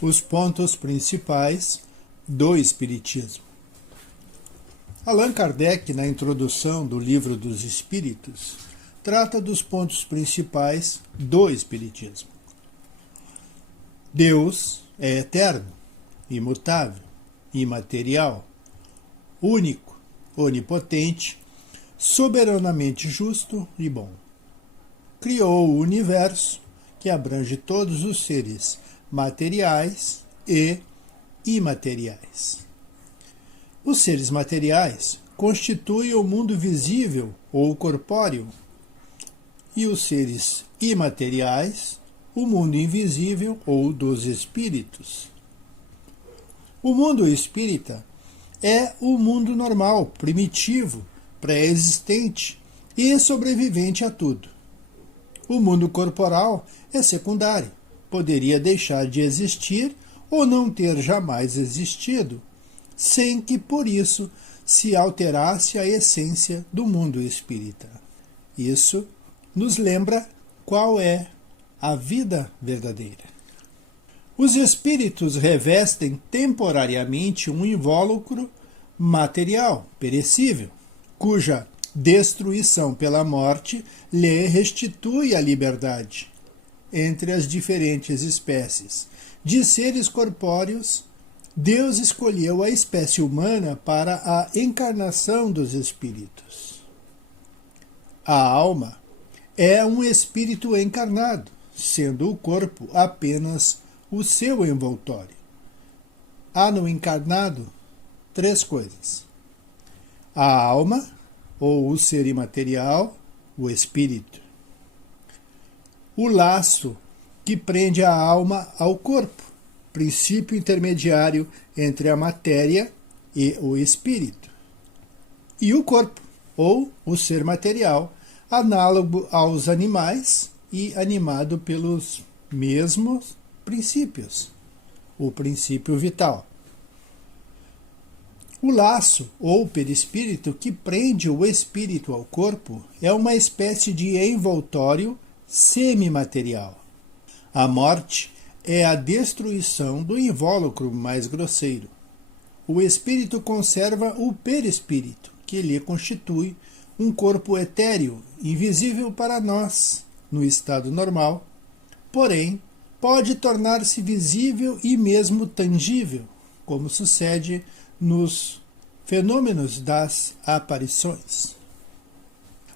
Os pontos principais do Espiritismo. Allan Kardec, na introdução do Livro dos Espíritos, trata dos pontos principais do Espiritismo. Deus é eterno, imutável, imaterial, único, onipotente, soberanamente justo e bom. Criou o universo, que abrange todos os seres materiais e imateriais. Os seres materiais constituem o mundo visível ou corpóreo, e os seres imateriais, o mundo invisível ou dos espíritos. O mundo espírita é o mundo normal, primitivo, pré-existente e sobrevivente a tudo. O mundo corporal é secundário, poderia deixar de existir ou não ter jamais existido, sem que por isso se alterasse a essência do mundo espírita. Isso nos lembra qual é a vida verdadeira. Os espíritos revestem temporariamente um invólucro material, perecível, cuja destruição pela morte lhe restitui a liberdade entre as diferentes espécies de seres corpóreos. Deus escolheu a espécie humana para a encarnação dos espíritos. A alma é um espírito encarnado, sendo o corpo apenas o seu envoltório. Há no encarnado três coisas: a alma, ou o ser imaterial, o espírito. O laço que prende a alma ao corpo, princípio intermediário entre a matéria e o espírito. E o corpo, ou o ser material, análogo aos animais e animado pelos mesmos princípios, o princípio vital. O laço, ou perispírito, que prende o espírito ao corpo, é uma espécie de envoltório semimaterial. A morte é a destruição do invólucro mais grosseiro. O espírito conserva o perispírito, que lhe constitui um corpo etéreo, invisível para nós, no estado normal, porém, pode tornar-se visível e mesmo tangível, como sucede nos fenômenos das aparições.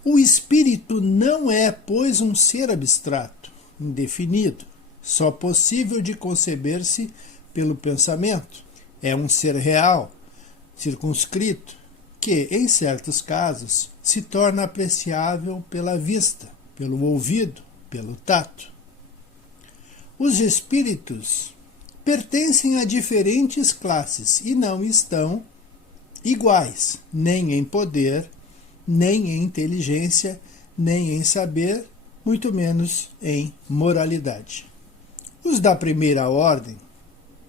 O espírito não é, pois, um ser abstrato, indefinido, só possível de conceber-se pelo pensamento. É um ser real, circunscrito, que, em certos casos, se torna apreciável pela vista, pelo ouvido, pelo tato. Os espíritos pertencem a diferentes classes e não estão iguais, nem em poder, nem em inteligência, nem em saber, muito menos em moralidade. Os da primeira ordem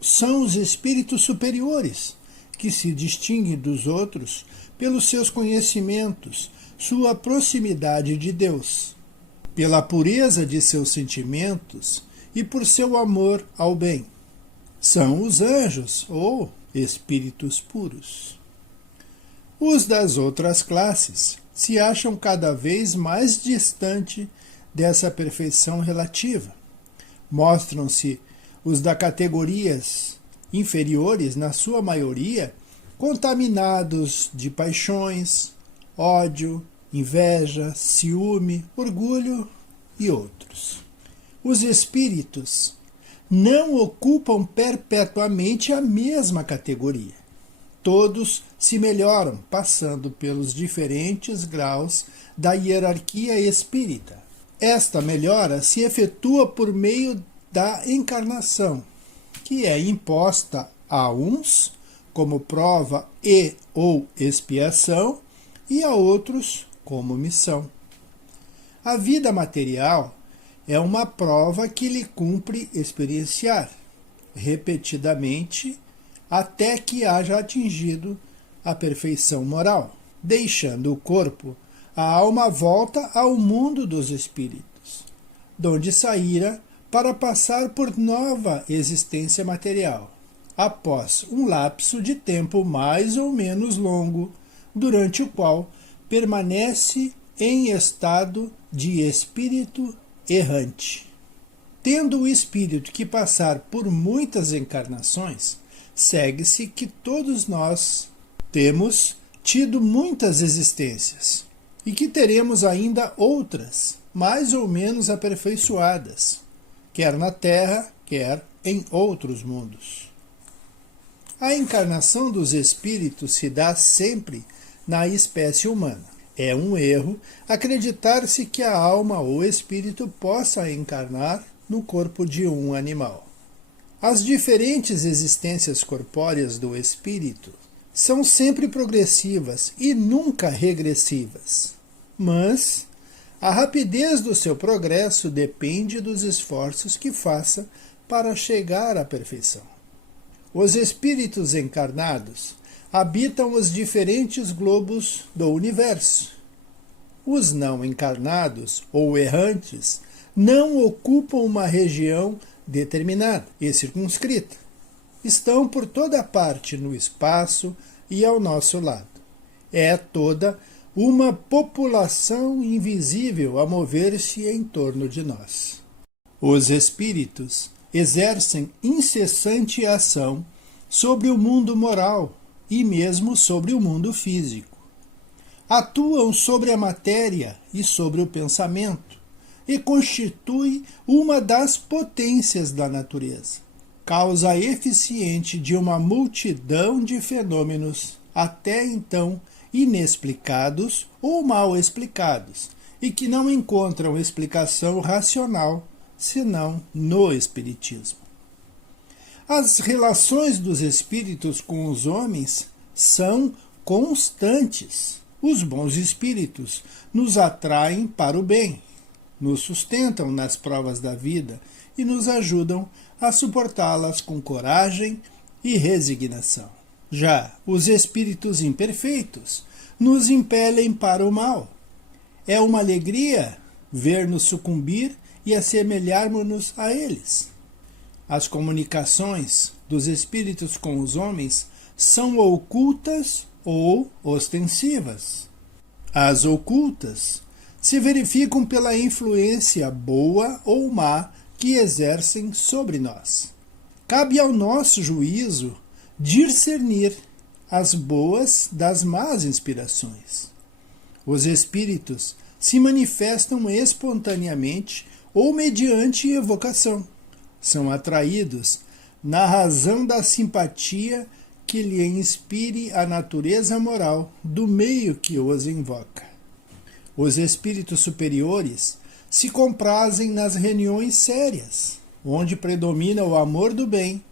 são os espíritos superiores, que se distinguem dos outros pelos seus conhecimentos, sua proximidade de Deus, pela pureza de seus sentimentos e por seu amor ao bem. São os anjos, ou espíritos puros. Os das outras classes se acham cada vez mais distante dessa perfeição relativa. Mostram-se os da categorias inferiores, na sua maioria, contaminados de paixões, ódio, inveja, ciúme, orgulho e outros. Os espíritos não ocupam perpetuamente a mesma categoria. Todos se melhoram, passando pelos diferentes graus da hierarquia espírita. Esta melhora se efetua por meio da encarnação, que é imposta a uns como prova e ou expiação, e a outros como missão. A vida material é uma prova que lhe cumpre experienciar repetidamente até que haja atingido a perfeição moral. Deixando o corpo, a alma volta ao mundo dos espíritos, donde saíra para passar por nova existência material, após um lapso de tempo mais ou menos longo, durante o qual permanece em estado de espírito errante. Tendo o espírito que passar por muitas encarnações, segue-se que todos nós temos tido muitas existências e que teremos ainda outras, mais ou menos aperfeiçoadas, quer na Terra, quer em outros mundos. A encarnação dos espíritos se dá sempre na espécie humana. É um erro acreditar-se que a alma ou espírito possa encarnar no corpo de um animal. As diferentes existências corpóreas do espírito são sempre progressivas e nunca regressivas, mas a rapidez do seu progresso depende dos esforços que faça para chegar à perfeição. Os espíritos encarnados habitam os diferentes globos do universo. Os não encarnados ou errantes não ocupam uma região determinada e circunscrita. Estão por toda parte no espaço e ao nosso lado. É toda uma população invisível a mover-se em torno de nós. Os espíritos exercem incessante ação sobre o mundo moral e mesmo sobre o mundo físico. Atuam sobre a matéria e sobre o pensamento e constituem uma das potências da natureza, causa eficiente de uma multidão de fenômenos até então inexplicados ou mal explicados e que não encontram explicação racional senão no espiritismo. As relações dos espíritos com os homens são constantes. Os bons espíritos nos atraem para o bem, nos sustentam nas provas da vida e nos ajudam a suportá-las com coragem e resignação. Já os espíritos imperfeitos nos impelem para o mal. É uma alegria ver-nos sucumbir e assemelharmos-nos a eles. As comunicações dos espíritos com os homens são ocultas ou ostensivas. As ocultas se verificam pela influência boa ou má que exercem sobre nós. Cabe ao nosso juízo discernir as boas das más inspirações. Os espíritos se manifestam espontaneamente ou mediante evocação. São atraídos na razão da simpatia que lhe inspire a natureza moral do meio que os invoca. Os espíritos superiores se comprazem nas reuniões sérias, onde predomina o amor do bem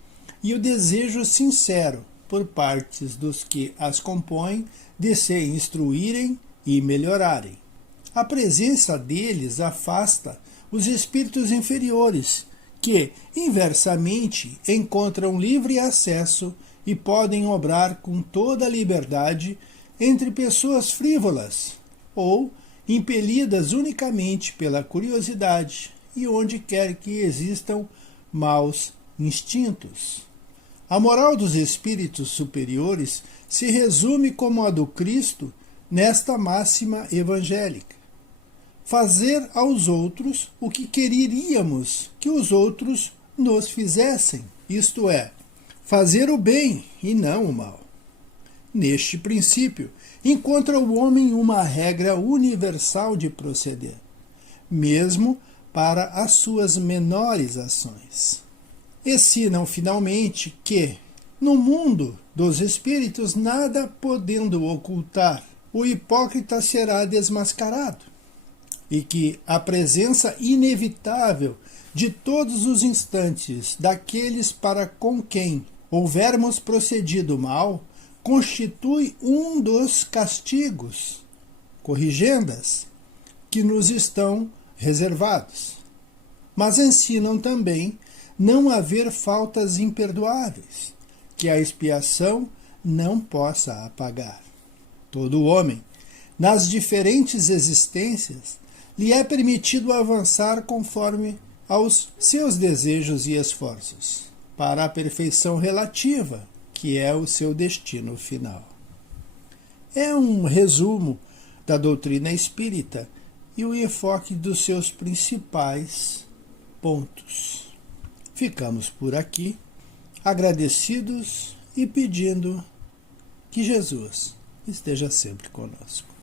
e o desejo sincero por partes dos que as compõem de se instruírem e melhorarem. A presença deles afasta os espíritos inferiores, que, inversamente, encontram livre acesso e podem obrar com toda a liberdade entre pessoas frívolas ou impelidas unicamente pela curiosidade e onde quer que existam maus instintos. A moral dos espíritos superiores se resume como a do Cristo nesta máxima evangélica: fazer aos outros o que quereríamos que os outros nos fizessem, isto é, fazer o bem e não o mal. Neste princípio, encontra o homem uma regra universal de proceder, mesmo para as suas menores ações. Ensinam finalmente que, no mundo dos espíritos, nada podendo ocultar, o hipócrita será desmascarado, e que a presença inevitável de todos os instantes daqueles para com quem houvermos procedido mal constitui um dos castigos, corrigendas, que nos estão reservados. Mas ensinam também não haver faltas imperdoáveis, que a expiação não possa apagar. Todo homem, nas diferentes existências, lhe é permitido avançar conforme aos seus desejos e esforços, para a perfeição relativa, que é o seu destino final. É um resumo da doutrina espírita e o enfoque dos seus principais pontos. Ficamos por aqui, agradecidos e pedindo que Jesus esteja sempre conosco.